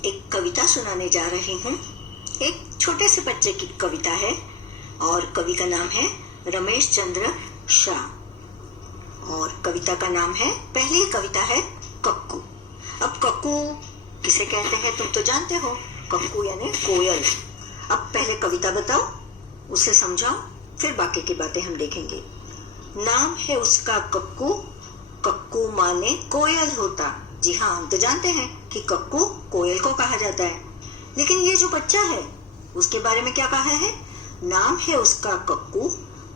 एक कविता सुनाने जा रही हूँ। एक छोटे से बच्चे की कविता है और कवि का नाम है रमेश चंद्र शाह और कविता का नाम है, पहली कविता है कक्कू। अब कक्कू किसे कहते हैं तुम तो जानते हो, कक्कू यानी कोयल। अब पहले कविता बताओ, उसे समझाओ, फिर बाकी की बातें हम देखेंगे। नाम है उसका कक्कू, कक्कू माने कोयल होता। जी हाँ, हम तो जानते हैं कि कक्कू कोयल को कहा जाता है, लेकिन ये जो बच्चा है उसके बारे में क्या कहा है? नाम है उसका कक्कू,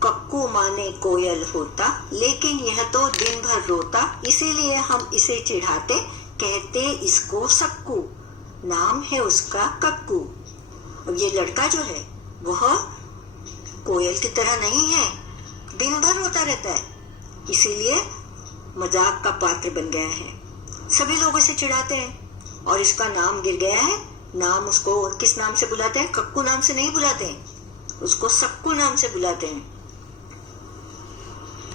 कक्कू माने कोयल होता, लेकिन यह तो दिन भर रोता, इसीलिए हम इसे चिढ़ाते, कहते इसको सक्कू। नाम है उसका कक्कू। अब ये लड़का जो है वह कोयल की तरह नहीं है, दिन भर रोता रहता है, इसीलिए मजाक का पात्र बन गया है। सभी लोग इसे चिढ़ाते हैं और इसका नाम गिर गया है। नाम उसको किस नाम से बुलाते हैं? कक्कू नाम से नहीं बुलाते हैं, उसको सक्कू नाम से बुलाते हैं।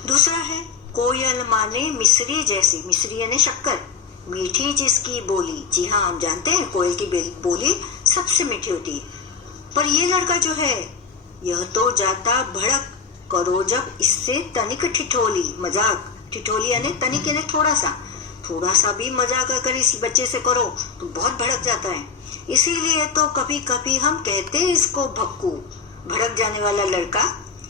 दूसरा है कोयल माने मिश्री जैसी, मिश्री यानी शक्कर, मीठी जिसकी बोली। जी हाँ, हम जानते हैं कोयल की बोली सबसे मीठी होती है, पर ये लड़का जो है यह तो जाता भड़क, करो जब इससे तनिक ठिठोली। मजाक, ठिठोली यानी तनिक यानी थोड़ा सा भी मजाक अगर इस बच्चे से करो तो बहुत भड़क जाता है, इसीलिए तो कभी कभी हम कहते हैं इसको भक्कू, भड़क जाने वाला लड़का।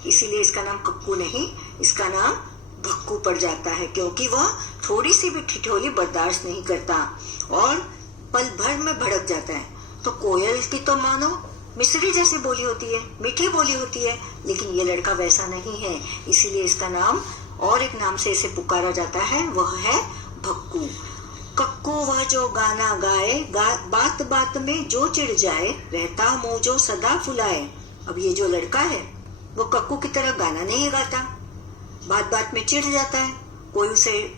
इसीलिए इसका नाम कक्कू नहीं, इसका नाम भक्कू पड़ जाता है, क्योंकि वह थोड़ी सी भी ठिठोली बर्दाश्त नहीं करता और पल भर में भड़क जाता है। तो कोयल की तो मानो मिश्री जैसी बोली होती है, मीठी बोली होती है, लेकिन ये लड़का वैसा नहीं है, इसीलिए इसका नाम और एक नाम से इसे पुकारा जाता है, वह है भक्कू। कक्कू वह जो गाना गाए, बात बात में जो चिढ़ जाए, रहता मुंह जो सदा फुलाए। अब ये जो लड़का है वो कक्कू की तरह गाना नहीं गाता, बात बात में चिढ़ जाता है, कोई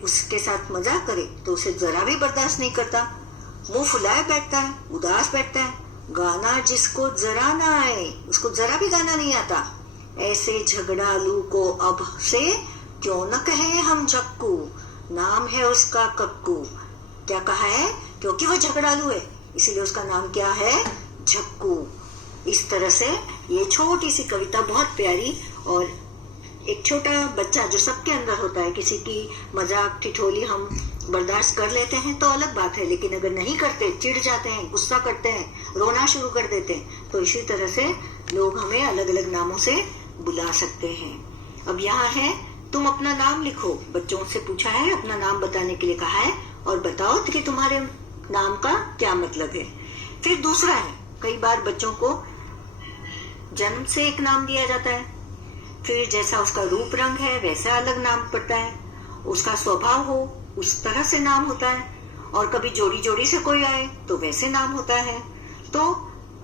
उसके साथ मजाक करे तो उसे जरा भी बर्दाश्त नहीं करता, मुंह फुलाए बैठता है, उदास बैठता है। गाना जिसको जरा ना आए, उसको जरा भी गाना नहीं आता, ऐसे झगड़ालू को अब से क्यों न कहे हम झक्कू। नाम है उसका कक्कू। क्या कहा है? क्योंकि वह झगड़ालू है, इसीलिए उसका नाम क्या है? झक्कू। इस तरह से ये छोटी सी कविता बहुत प्यारी, और एक छोटा बच्चा जो सबके अंदर होता है, किसी की मजाक ठिठोली हम बर्दाश्त कर लेते हैं तो अलग बात है, लेकिन अगर नहीं करते, चिढ़ जाते हैं, गुस्सा करते हैं, रोना शुरू कर देते हैं, तो इसी तरह से लोग हमें अलग अलग नामों से बुला सकते हैं। अब यहाँ है, तुम अपना नाम लिखो। बच्चों से पूछा है, अपना नाम बताने के लिए कहा है, और बताओ कि तुम्हारे नाम का क्या मतलब है। फिर दूसरा है, कई बार बच्चों को जन्म से एक नाम दिया जाता है, फिर जैसा उसका रूप रंग है वैसा अलग नाम पड़ता है, उसका स्वभाव हो उस तरह से नाम होता है, और कभी जोड़ी जोड़ी से कोई आए तो वैसे नाम होता है। तो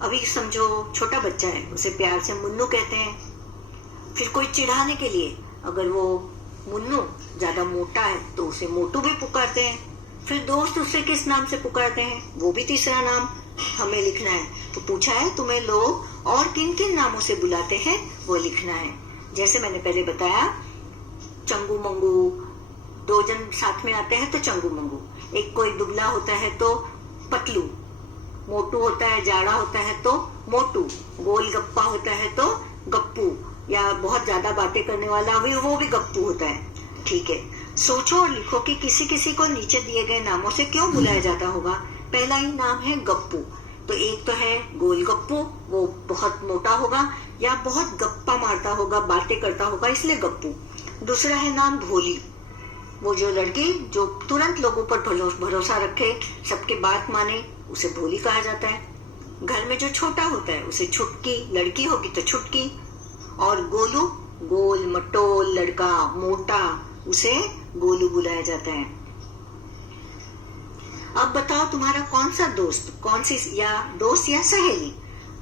अभी समझो छोटा बच्चा है, उसे प्यार से मुन्नू कहते हैं। फिर कोई चिढ़ाने के लिए, अगर वो मुन्नू ज्यादा मोटा है तो उसे मोटू भी पुकारते हैं। फिर दोस्त उसे किस नाम से पुकारते हैं, वो भी तीसरा नाम हमें लिखना है। तो पूछा है तुम्हें लोग और किन किन नामों से बुलाते हैं वो लिखना है। जैसे मैंने पहले बताया, चंगू मंगू, दो जन साथ में आते हैं तो चंगू मंगू, एक कोई दुबला होता है तो पतलू, मोटू होता है, जाड़ा होता है तो मोटू, गोलगप्पा होता है तो गप्पू, या बहुत ज्यादा बातें करने वाला भी वो भी गप्पू होता है। ठीक है, सोचो और लिखो कि किसी किसी को नीचे दिए गए नामों से क्यों बुलाया जाता होगा। पहला ही नाम है गप्पू, तो एक तो है गोलगप्पू, वो बहुत मोटा होगा या बहुत गप्पा मारता होगा, बातें करता होगा, इसलिए गप्पू। दूसरा है नाम भोली, वो जो लड़की जो तुरंत लोगों पर भरोसा रखे, सबके बात माने, उसे भोली कहा जाता है। घर में जो छोटा होता है उसे छुटकी, लड़की होगी तो छुटकी। और गोलू, गोल मटोल लड़का मोटा, उसे गोलू बुलाया जाता है। अब बताओ तुम्हारा कौन सा दोस्त, कौन सी या दोस्त या सहेली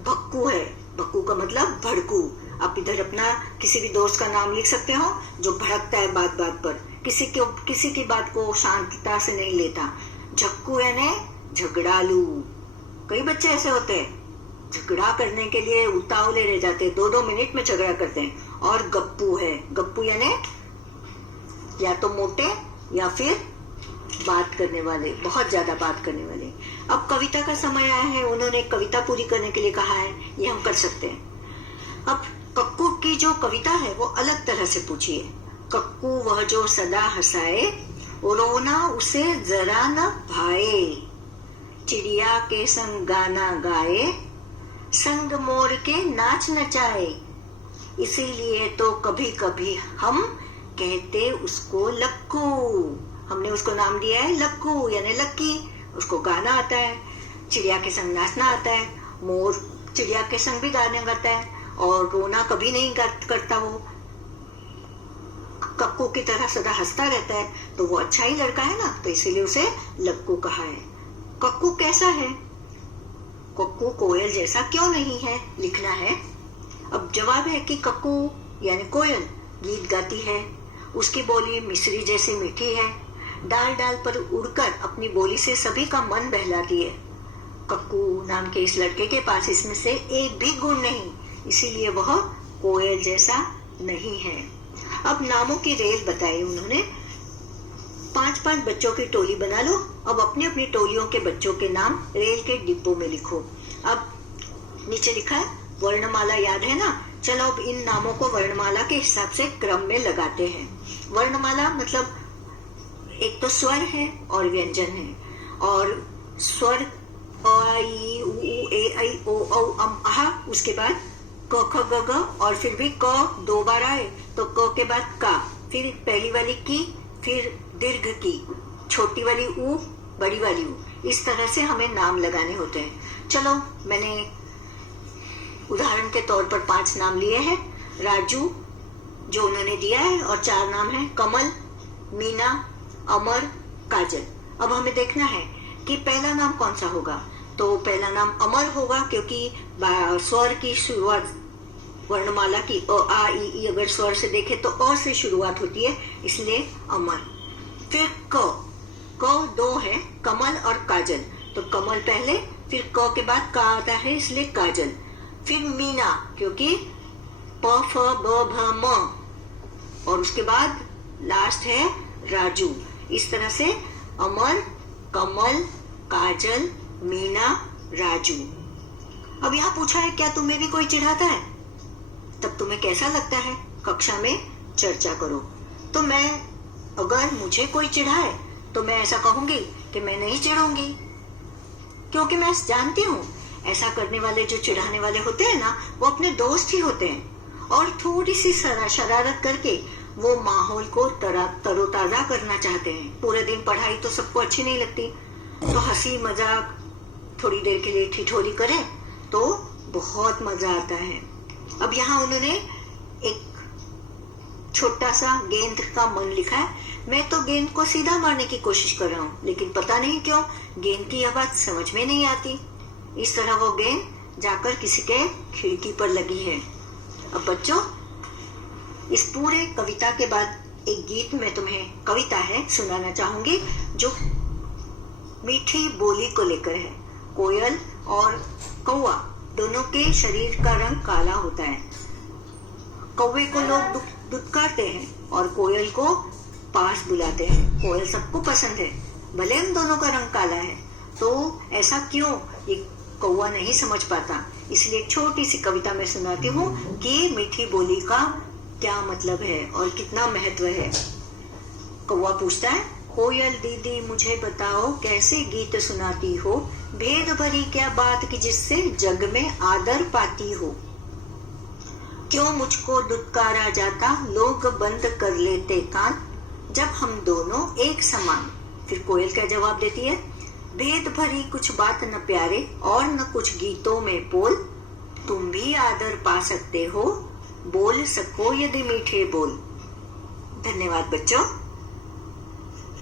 भक्कू है। भक्कू का मतलब भड़कू। आप इधर अपना किसी भी दोस्त का नाम लिख सकते हो जो भड़कता है बात बात पर, किसी की बात को शांतता से नहीं लेता। झक्कू यानी झगड़ालू। कई बच्चे ऐसे होते हैं, झगड़ा करने के लिए उतावले रह जाते हैं, 2-2 मिनट में झगड़ा करते हैं। और गप्पू है, गप्पू यानी या तो मोटे या फिर बात करने वाले, बहुत ज्यादा बात करने वाले। अब कविता का समय आया है, उन्होंने कविता पूरी करने के लिए कहा है, ये हम कर सकते हैं। अब कक्कू की जो कविता है वो अलग तरह से पूछिए। कक्कू वह जो सदा हंसाए, रोना उसे जरा न भाए, चिड़िया के संग गाना गाए, संग मोर के नाच नचाए, इसीलिए तो कभी कभी हम कहते उसको लक्कू। हमने उसको नाम दिया है लक्कू यानी लक्की। उसको गाना आता है, चिड़िया के संग नाचना आता है, मोर चिड़िया के संग भी गाना गाता है, और रोना कभी नहीं करता, वो कक्कू की तरह सदा हंसता रहता है, तो वो अच्छा ही लड़का है ना, तो इसीलिए उसे लक्कू कहा है। कक्कू कैसा है? कक्कू कोयल जैसा क्यों नहीं है, लिखना है। अब जवाब है कि कक्कू यानी कोयल गीत गाती है, उसकी बोली मिश्री जैसी मीठी है, डाल डाल पर उड़कर अपनी बोली से सभी का मन बहलाती है। कक्कू नाम के इस लड़के के पास इसमें से एक भी गुण नहीं, इसीलिए वह कोयल जैसा नहीं है। अब नामों की रेल बताई उन्होंने। 5-5 बच्चों की टोली बना लो। अब अपनी अपनी टोलियों के बच्चों के नाम रेल के डिब्बों में लिखो। अब नीचे लिखा है वर्णमाला, याद है ना? चलो अब इन नामों को वर्णमाला के हिसाब से क्रम में लगाते हैं। वर्णमाला मतलब एक तो स्वर है और व्यंजन है, और स्वर अ ई उ ए ऐ ओ औ अम आह, उसके बाद क ख ग घ, और फिर भी क 2 बार आए तो क के बाद का, फिर पहली वाली की, फिर दीर्घ की, छोटी वाली ऊ, बड़ी वाली ऊ। इस तरह से हमें नाम लगाने होते हैं। चलो मैंने उदाहरण के तौर पर 5 नाम लिए हैं। राजू जो उन्होंने दिया है, और 4 नाम है कमल, मीना, अमर, काजल। अब हमें देखना है कि पहला नाम कौन सा होगा। तो पहला नाम अमर होगा, क्योंकि स्वर की शुरुआत वर्णमाला की अ आ इ ई अगर स्वर से देखे तो अ से शुरुआत होती है, इसलिए अमर। फिर क 2 है, कमल और काजल। तो कमल पहले, फिर क के बाद का आता है, इसलिए काजल। फिर मीना, क्योंकि प फ ब भ म, और उसके बाद लास्ट है राजू। इस तरह से अमर, कमल, काजल, मीना, राजू। अब यहाँ पूछा है क्या तुम्हें भी कोई चिढ़ाता है? तब तुम्हें कैसा लगता है, कक्षा में चर्चा करो। तो मैं, अगर मुझे कोई चिढ़ाए तो मैं ऐसा कहूंगी कि मैं नहीं चिढ़ूंगी, क्योंकि मैं जानती हूँ ऐसा करने वाले, जो चिढ़ाने वाले होते हैं ना, वो अपने दोस्त ही होते हैं, और थोड़ी सी शरारत करके वो माहौल को तरोताजा करना चाहते हैं। पूरे दिन पढ़ाई तो सबको अच्छी नहीं लगती, तो हंसी मजाक थोड़ी देर के लिए ठिठोली करें तो बहुत मजा आता है। अब यहाँ उन्होंने एक छोटा सा गेंद का मन लिखा है। मैं तो गेंद को सीधा मारने की कोशिश कर रहा हूँ, लेकिन पता नहीं क्यों गेंद की आवाज समझ में नहीं आती। इस तरह वो गेंद जाकर किसी के खिड़की पर लगी है। अब बच्चों, इस पूरे कविता के बाद एक गीत में तुम्हें, कविता है, सुनाना चाहूंगी, जो मीठी बोली को लेकर है। कोयल और कौवा दोनों के शरीर का रंग काला होता है। कौवे को लोग दुत्कारते हैं और कोयल को पास बुलाते हैं। कोयल सबको पसंद है, भले हम दोनों का रंग काला है। तो ऐसा क्यों, ये कौवा नहीं समझ पाता। इसलिए एक छोटी सी कविता में सुनाती हूँ कि मीठी बोली का क्या मतलब है और कितना महत्व है। कौवा पूछता है, कोयल दीदी मुझे बताओ कैसे गीत सुनाती हो, भेद भरी क्या बात की जिससे जग में आदर पाती हो। क्यों मुझको दुत्कारा जाता, लोग बंद कर लेते कान, जब हम दोनों एक समान। फिर कोयल क्या जवाब देती है, भेद भरी कुछ बात न प्यारे और न कुछ गीतों में बोल, तुम भी आदर पा सकते हो, बोल सको यदि मीठे बोल। धन्यवाद बच्चों।